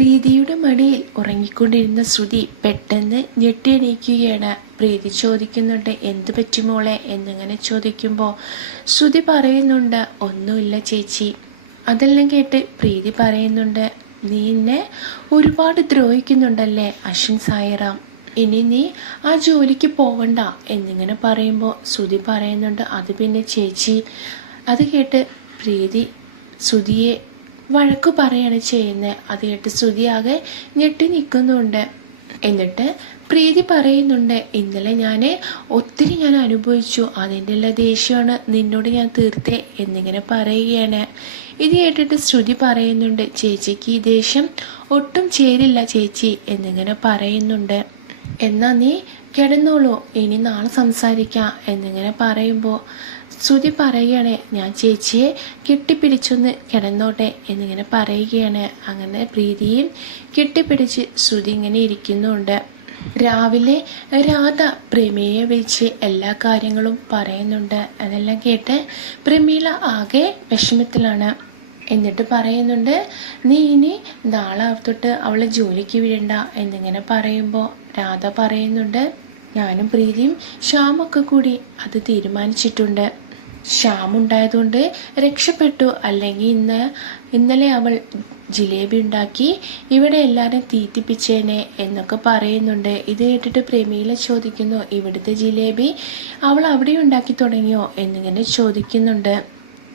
പ്രീതിയുടെ മടിയിൽ ഉറങ്ങിക്കൊണ്ടിരുന്ന ശ്രുതി പെട്ടെന്ന് ഞെട്ടിയണീക്കുകയാണ്. പ്രീതി ചോദിക്കുന്നുണ്ട് എന്ത് പറ്റി മോളെ? എന്നിങ്ങനെ ചോദിക്കുമ്പോൾ ശ്രുതി പറയുന്നുണ്ട് ഒന്നുമില്ല ചേച്ചി. അതെല്ലാം കേട്ട് പ്രീതി പറയുന്നുണ്ട് നീ എന്നെ ഒരുപാട് ദ്രോഹിക്കുന്നുണ്ടല്ലേ അശ്വിൻ സായിറാം? ഇനി നീ ആ ജോലിക്ക് പോകണ്ട എന്നിങ്ങനെ പറയുമ്പോൾ ശ്രുതി പറയുന്നുണ്ട് അത് പിന്നെ ചേച്ചി. അത് കേട്ട് പ്രീതി ശ്രുതിയെ വഴക്കു പറയാണ് ചെയ്യുന്നത് അത് കേട്ട് ശ്രുതിയാകെ ഞെട്ടി നിൽക്കുന്നുണ്ട് എന്നിട്ട് പ്രീതി പറയുന്നുണ്ട് ഇന്നലെ ഞാൻ ഒത്തിരി ഞാൻ അനുഭവിച്ചു. അതിന്റെ എല്ലാ ദേഷ്യമാണ് നിന്നോട് ഞാൻ തീർത്തേ എന്നിങ്ങനെ പറയുകയാണ്. ഇത് കേട്ടിട്ട് ശ്രുതി പറയുന്നുണ്ട് ചേച്ചിക്ക് ഈ ദേഷ്യം ഒട്ടും ചേരില്ല ചേച്ചി എന്നിങ്ങനെ പറയുന്നുണ്ട്. എന്നാ നീ കിടന്നോളൂ ഇനി നാളെ സംസാരിക്കാം എന്നിങ്ങനെ പറയുമ്പോൾ ശ്രുതി പറയുകയാണ് ഞാൻ ചേച്ചിയെ കെട്ടിപ്പിടിച്ചൊന്ന് കിടന്നോട്ടെ എന്നിങ്ങനെ പറയുകയാണ്. അങ്ങനെ പ്രീതിയും കെട്ടിപ്പിടിച്ച് ശ്രുതി ഇങ്ങനെ ഇരിക്കുന്നുണ്ട്. രാവിലെ രാധ പ്രമേയെ വിളിച്ച് എല്ലാ കാര്യങ്ങളും പറയുന്നുണ്ട്. അതെല്ലാം കേട്ട് പ്രമീള ആകെ വിഷമത്തിലാണ്. എന്നിട്ട് പറയുന്നുണ്ട് നീ ഇനി നാളെ തൊട്ട് അവളെ ജോലിക്ക് വിടണ്ട എന്നിങ്ങനെ പറയുമ്പോൾ രാധ പറയുന്നുണ്ട് ഞാനും പ്രീതിയും ശ്യാമൊക്കെ കൂടി അത് തീരുമാനിച്ചിട്ടുണ്ട്. ശ്യാം ഉണ്ടായതുകൊണ്ട് രക്ഷപ്പെട്ടു. അല്ലെങ്കിൽ ഇന്ന് ഇന്നലെ അവൾ ജിലേബി ഉണ്ടാക്കി ഇവിടെ എല്ലാവരും തീറ്റിപ്പിച്ചേനെ എന്നൊക്കെ പറയുന്നുണ്ട്. ഇത് കേട്ടിട്ട് പ്രേമിയിലെ ചോദിക്കുന്നു ഇവിടുത്തെ ജിലേബി അവൾ അവിടെ ഉണ്ടാക്കി തുടങ്ങിയോ? എന്നിങ്ങനെ ചോദിക്കുന്നുണ്ട്.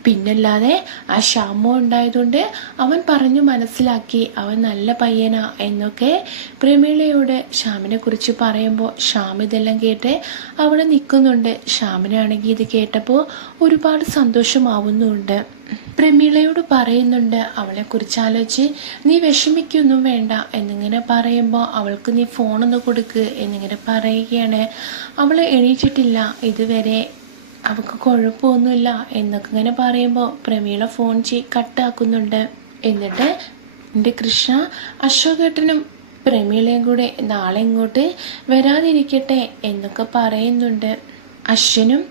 പിന്നല്ലാതെ ആ ഷാമോ ഉണ്ടായതുകൊണ്ട് അവൻ പറഞ്ഞു മനസ്സിലാക്കി അവൻ നല്ല പയ്യനാ എന്നൊക്കെ പ്രമീളയോട് ഷാമിനെ കുറിച്ച് പറയുമ്പോൾ ഷാം ഇതെല്ലാം കേട്ട് അവിടെ നിൽക്കുന്നുണ്ട്. ഷാമിനാണെങ്കിൽ ഇത് കേട്ടപ്പോൾ ഒരുപാട് സന്തോഷമാവുന്നുണ്ട്. പ്രമീളയോട് പറയുന്നുണ്ട് അവളെ കുറിച്ച് ആലോചിച്ച് നീ വിഷമിക്കൊന്നും വേണ്ട എന്നിങ്ങനെ പറയുമ്പോൾ അവൾക്ക് നീ ഫോണൊന്ന് കൊടുക്ക് എന്നിങ്ങനെ പറയുകയാണ്. അവൾ എണീറ്റിട്ടില്ല. ഇതുവരെ അവൾക്ക് കുഴപ്പമൊന്നുമില്ല എന്നൊക്കെ ഇങ്ങനെ പറയുമ്പോൾ പ്രമീള ഫോൺ ചെയ് കട്ടാക്കുന്നുണ്ട്. എന്നിട്ട് എന്റെ കൃഷ്ണ അശോകേട്ടനും പ്രമീളയും കൂടെ നാളെ ഇങ്ങോട്ട് വരാതിരിക്കട്ടെ എന്നൊക്കെ പറയുന്നുണ്ട്. അശ്വനും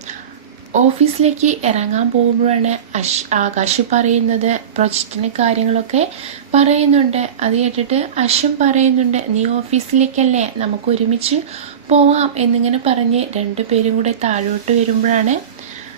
ഓഫീസിലേക്ക് ഇറങ്ങാൻ പോകുമ്പോഴാണ് അഷ് ആകാശ് പറയുന്നത് പ്രൊജക്റ്റിന് കാര്യങ്ങളൊക്കെ പറയുന്നുണ്ട്. അത് കേട്ടിട്ട് അശ്വൻ പറയുന്നുണ്ട് നീ ഓഫീസിലേക്കല്ലേ? നമുക്ക് ഒരുമിച്ച് പോവാം എന്നിങ്ങനെ പറഞ്ഞ് രണ്ടുപേരും കൂടെ താഴോട്ട് വരുമ്പോഴാണ്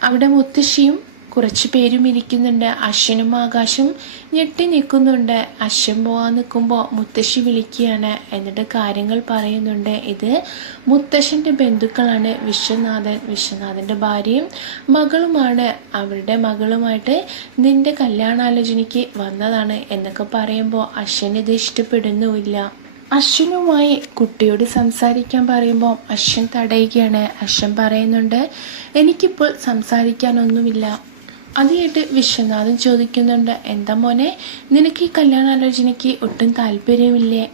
അവിടെ മുത്തശ്ശിയും കുറച്ച് പേരും ഇരിക്കുന്നുണ്ട്. അശ്വനും ആകാശും ഞെട്ടി നിൽക്കുന്നുണ്ട്. അശ്വൻ പോകാൻ നിൽക്കുമ്പോൾ മുത്തശ്ശി വിളിക്കുകയാണ്. എന്നിട്ട് കാര്യങ്ങൾ പറയുന്നുണ്ട്. ഇത് മുത്തശ്ശന്റെ ബന്ധുക്കളാണ് വിശ്വനാഥൻ. വിശ്വനാഥന്റെ ഭാര്യയും മകളുമാണ്. അവരുടെ മകളുമായിട്ട് നിന്റെ കല്യാണാലോചനയ്ക്ക് വന്നതാണ് എന്നൊക്കെ പറയുമ്പോൾ അശ്വൻ ഇത് ഇഷ്ടപ്പെടുന്നുമില്ല. അശ്വനുമായി കുട്ടിയോട് സംസാരിക്കാൻ പറയുമ്പോൾ അശ്വൻ തടയുകയാണ്. അശ്വൻ പറയുന്നുണ്ട് എനിക്കിപ്പോൾ സംസാരിക്കാനൊന്നുമില്ല. അത് കേട്ട് വിശ്വനാഥൻ ചോദിക്കുന്നുണ്ട് എന്താ മോനെ നിനക്ക് ഈ കല്യാണാലോചനയ്ക്ക് ഒട്ടും താല്പര്യമില്ലേ?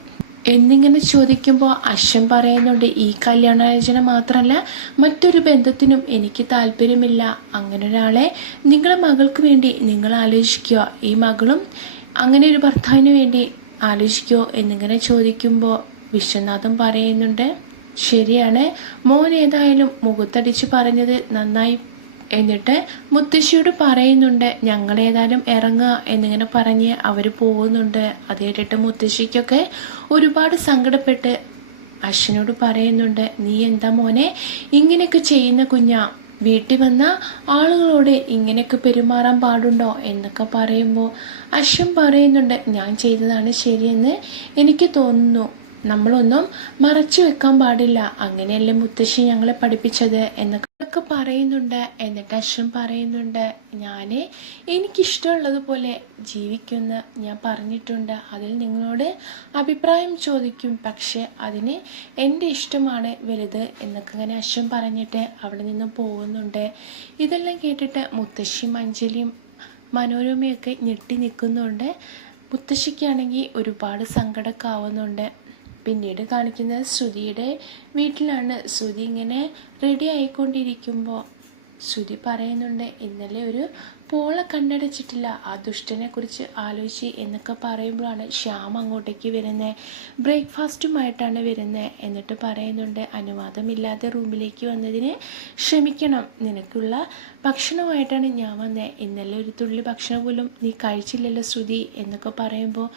എന്നിങ്ങനെ ചോദിക്കുമ്പോൾ അശ്വൻ പറയുന്നുണ്ട് ഈ കല്യാണാലോചന മാത്രമല്ല മറ്റൊരു ബന്ധത്തിനും എനിക്ക് താല്പര്യമില്ല. അങ്ങനെ ഒരാളെ നിങ്ങളെ മകൾക്ക് വേണ്ടി നിങ്ങൾ ആലോചിക്കുക. ഈ മകളും അങ്ങനെ ഒരു ഭർത്താവിന് വേണ്ടി ആലോചിക്കോ? എന്നിങ്ങനെ ചോദിക്കുമ്പോൾ വിശ്വനാഥൻ പറയുന്നുണ്ട് ശരിയാണ്. മോൻ ഏതായാലും മുഖത്തടിച്ച് പറഞ്ഞത് നന്നായി എന്നിട്ട് മുത്തശ്ശിയോട് പറയുന്നുണ്ട് ഞങ്ങൾ ഏതായാലും ഇറങ്ങുക എന്നിങ്ങനെ പറഞ്ഞ് അവർ പോകുന്നുണ്ട്. അത് കേട്ടിട്ട് മുത്തശ്ശിക്കൊക്കെ ഒരുപാട് സങ്കടപ്പെട്ട് അശ്വനോട് പറയുന്നുണ്ട് നീ എന്താ മോനെ ഇങ്ങനെയൊക്കെ ചെയ്യുന്ന കുഞ്ഞ വീട്ടിൽ വന്ന ആളുകളോട് ഇങ്ങനെയൊക്കെ പെരുമാറാൻ പാടുണ്ടോ എന്നൊക്കെ പറയുമ്പോൾ അശ്വൻ പറയുന്നുണ്ട് ഞാൻ ചെയ്തതാണ് ശരിയെന്ന് എനിക്ക് തോന്നുന്നു. നമ്മളൊന്നും മറച്ചു വെക്കാൻ പാടില്ല. അങ്ങനെയല്ലേ മുത്തശ്ശി ഞങ്ങളെ പഠിപ്പിച്ചത്? എന്നൊക്കെ പറയുന്നുണ്ട്. എന്നിട്ട് അശ്വൻ പറയുന്നുണ്ട് ഞാൻ എനിക്കിഷ്ടമുള്ളതുപോലെ ജീവിക്കുമെന്ന് ഞാൻ പറഞ്ഞിട്ടുണ്ട്. അതിൽ നിങ്ങളോട് അഭിപ്രായം ചോദിക്കും. പക്ഷേ അതിന് എന്റെ ഇഷ്ടമാണ് വലുത് എന്നൊക്കെ ഇങ്ങനെ അശ്വൻ പറഞ്ഞിട്ട് അവിടെ നിന്ന് പോകുന്നുണ്ട്. ഇതെല്ലാം കേട്ടിട്ട് മുത്തശ്ശിയും അഞ്ജലിയും മനോരമയൊക്കെ ഞെട്ടി നിൽക്കുന്നുണ്ട്. മുത്തശ്ശിക്കാണെങ്കിൽ ഒരുപാട് സങ്കടമൊക്കെ ആവുന്നുണ്ട്. പിന്നീട് കാണിക്കുന്നത് ശ്രുതിയുടെ വീട്ടിലാണ് ശ്രുതി ഇങ്ങനെ റെഡി ആയിക്കൊണ്ടിരിക്കുമ്പോൾ ശ്രുതി പറയുന്നുണ്ട് ഇന്നലെ ഒരു പോളെ കണ്ണടച്ചിട്ടില്ല. ആ ദുഷ്ടനെ കുറിച്ച് ആലോചിച്ച് എന്നൊക്കെ പറയുമ്പോഴാണ് ശ്യാം അങ്ങോട്ടേക്ക് വരുന്നത് ബ്രേക്ക്ഫാസ്റ്റുമായിട്ടാണ് വരുന്നത് എന്നിട്ട് പറയുന്നുണ്ട് അനുവാദമില്ലാതെ റൂമിലേക്ക് വന്നതിന് ക്ഷമിക്കണം. നിനക്കുള്ള ഭക്ഷണമായിട്ടാണ് ഞാൻ വന്നത് ഇന്നലെ ഒരു തുള്ളി ഭക്ഷണം പോലും നീ കഴിച്ചില്ലല്ലോ ശ്രുതി എന്നൊക്കെ പറയുമ്പോൾ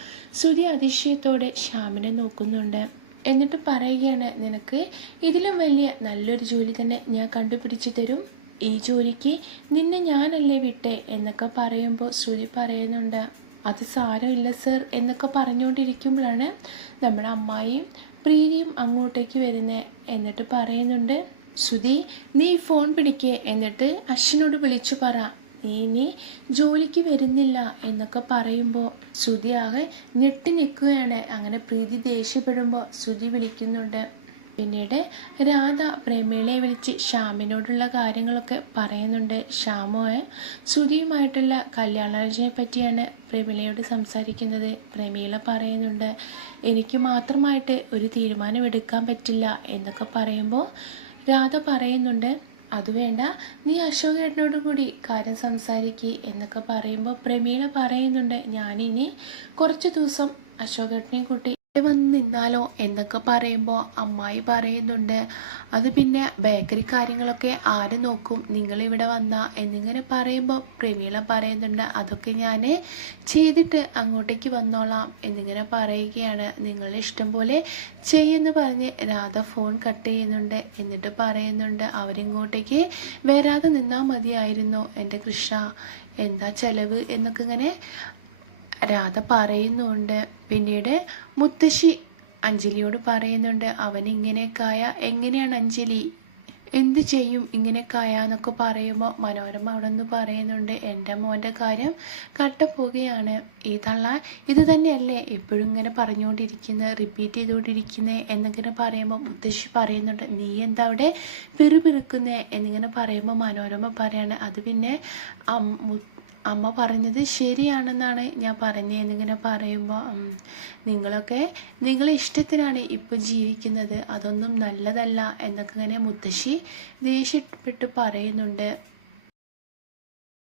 ശ്രുതി അതിശയത്തോടെ ശ്യാമിനെ നോക്കുന്നുണ്ട്. എന്നിട്ട് പറയുകയാണ് നിനക്ക് ഇതിലും വലിയ നല്ലൊരു ജോലി തന്നെ ഞാൻ കണ്ടുപിടിച്ച് തരും. ഈ ജോലിക്ക് നിന്നെ ഞാനല്ലേ വിട്ടെ എന്നൊക്കെ പറയുമ്പോൾ ശ്രുതി പറയുന്നുണ്ട് അത് സാരമില്ല സർ എന്നൊക്കെ പറഞ്ഞുകൊണ്ടിരിക്കുമ്പോഴാണ് നമ്മുടെ അമ്മായിയും പ്രീതിയും അങ്ങോട്ടേക്ക് വരുന്നത് എന്നിട്ട് പറയുന്നുണ്ട് ശ്രുതി നീ ഫോൺ പിടിക്കേ എന്നിട്ട് അശ്വിനോട് വിളിച്ചു പറ നീ ഇനി ജോലിക്ക് വരുന്നില്ല എന്നൊക്കെ പറയുമ്പോൾ ശ്രുതി ആകെ ഞെട്ടി നിൽക്കുകയാണ്. അങ്ങനെ പ്രീതി ദേഷ്യപ്പെടുമ്പോൾ ശ്രുതി വിളിക്കുന്നുണ്ട് പിന്നീട് രാധ പ്രേമിളെ വിളിച്ച് ശ്യാമിനോടുള്ള കാര്യങ്ങളൊക്കെ പറയുന്നുണ്ട്. ശ്യാമോയെ ശ്രുതിയുമായിട്ടുള്ള കല്യാണാലോചനയെ പറ്റിയാണ് പ്രേമിളയോട് സംസാരിക്കുന്നത്. പ്രേമിള പറയുന്നുണ്ട് എനിക്ക് മാത്രമായിട്ട് ഒരു തീരുമാനം എടുക്കാൻ പറ്റില്ല എന്നൊക്കെ പറയുമ്പോൾ രാധ പറയുന്നുണ്ട് അത് വേണ്ട നീ അശോകേട്ടനോട് കൂടി കാര്യം സംസാരിക്കുക എന്നൊക്കെ പറയുമ്പോൾ പ്രമീള പറയുന്നുണ്ട് ഞാനിനി കുറച്ച് ദിവസം അശോകേട്ടനെയും കൂട്ടി വന്ന് നിന്നാലോ എന്നൊക്കെ പറയുമ്പോൾ അമ്മായി പറയുന്നുണ്ട്. അത് പിന്നെ ബേക്കറി കാര്യങ്ങളൊക്കെ ആര് നോക്കും? നിങ്ങൾ ഇവിടെ വന്നാ എന്നിങ്ങനെ പറയുമ്പോൾ പ്രമീള പറയുന്നുണ്ട്. അതൊക്കെ ഞാൻ ചെയ്തിട്ട് അങ്ങോട്ടേക്ക് വന്നോളാം എന്നിങ്ങനെ പറയുകയാണ്. നിങ്ങളുടെ ഇഷ്ടം പോലെ ചെയ്യുമെന്ന് പറഞ്ഞ് രാധ ഫോൺ കട്ട് ചെയ്യുന്നുണ്ട്. എന്നിട്ട് പറയുന്നുണ്ട് അവരിങ്ങോട്ടേക്ക് വരാതെ നിന്നാൽ മതിയായിരുന്നു എന്റെ കൃഷ എന്താ ചെലവ്? എന്നൊക്കെ ഇങ്ങനെ രാധ പറയുന്നുണ്ട്. പിന്നീട് മുത്തശ്ശി അഞ്ജലിയോട് പറയുന്നുണ്ട് അവൻ ഇങ്ങനെയൊക്കെയായ എങ്ങനെയാണ് അഞ്ജലി? എന്ത് ചെയ്യും ഇങ്ങനെയൊക്കെയാന്നൊക്കെ പറയുമ്പോൾ മനോരമ അവിടെ നിന്ന് പറയുന്നുണ്ട് എന്റെ മോന്റെ കാര്യം കട്ടപ്പോവുകയാണ് ഈ തള്ള ഇത് തന്നെയല്ലേ എപ്പോഴും ഇങ്ങനെ പറഞ്ഞുകൊണ്ടിരിക്കുന്നത് റിപ്പീറ്റ് ചെയ്തുകൊണ്ടിരിക്കുന്നത് എന്നിങ്ങനെ പറയുമ്പോൾ മുത്തശ്ശി പറയുന്നുണ്ട് നീ എന്താ അവിടെ പിറുപിറുക്കുന്നേ? എന്നിങ്ങനെ പറയുമ്പോൾ മനോരമ പറയാണ് അത് പിന്നെ അമ്മ പറഞ്ഞത് ശരിയാണെന്നാണ് ഞാൻ പറഞ്ഞത്. എന്നിങ്ങനെ പറയുമ്പോൾ നിങ്ങളൊക്കെ നിങ്ങളെ ഇഷ്ടത്തിനാണ് ഇപ്പോൾ ജീവിക്കുന്നത്. അതൊന്നും നല്ലതല്ല എന്നൊക്കെ ഇങ്ങനെ മുത്തശ്ശി ദേഷ്യപ്പെട്ട് പറയുന്നുണ്ട്.